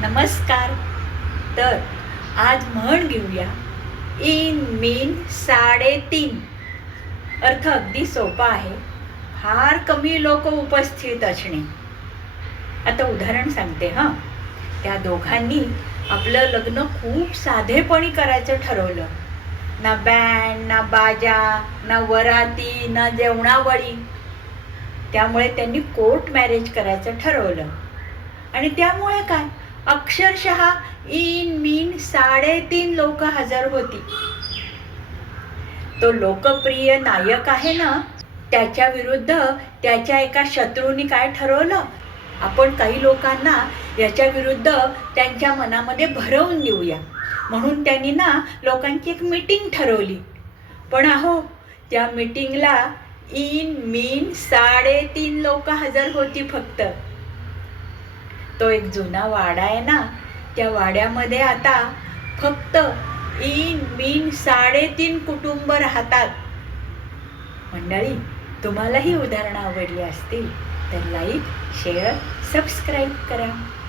नमस्कार. तर आज म्हण घेऊया, इन मीन 3.5. अर्थ अगदी सोपा आहे. फार कमी लोक उपस्थित असणे. आता उदाहरण सांगते हां. त्या दोघांनी आपलं लग्न खूप साधेपणी करायचं ठरवलं. ना बँड, ना बाजा, ना वराती, ना जेवणावळी. त्यामुळे त्यांनी कोर्ट मॅरेज करायचं ठरवलं. आणि त्यामुळे काय, अक्षरशः इन मीन 3.5 लोक हजर होती. तो लोकप्रिय नायक आहे ना, त्याच्या विरुद्ध त्याच्या एका शत्रूंनी काय ठरवलं, आपण काही लोकांना याच्या विरुद्ध त्यांच्या मनामध्ये भरवून देऊया म्हणून त्यांनी ना लोकांची एक मीटिंग ठरवली. पण अहो, त्या मीटिंगला इन मीन 3.5 लोक हजर होती फक्त. तो एक जुना वाडा आहे ना, त्या वाड्यामध्ये आता फक्त इन मीन 3.5 कुटुंब राहतात. मंडळी, तुम्हालाही उदाहरणं आवडली असतील तर लाईक, शेअर, सबस्क्राईब करा.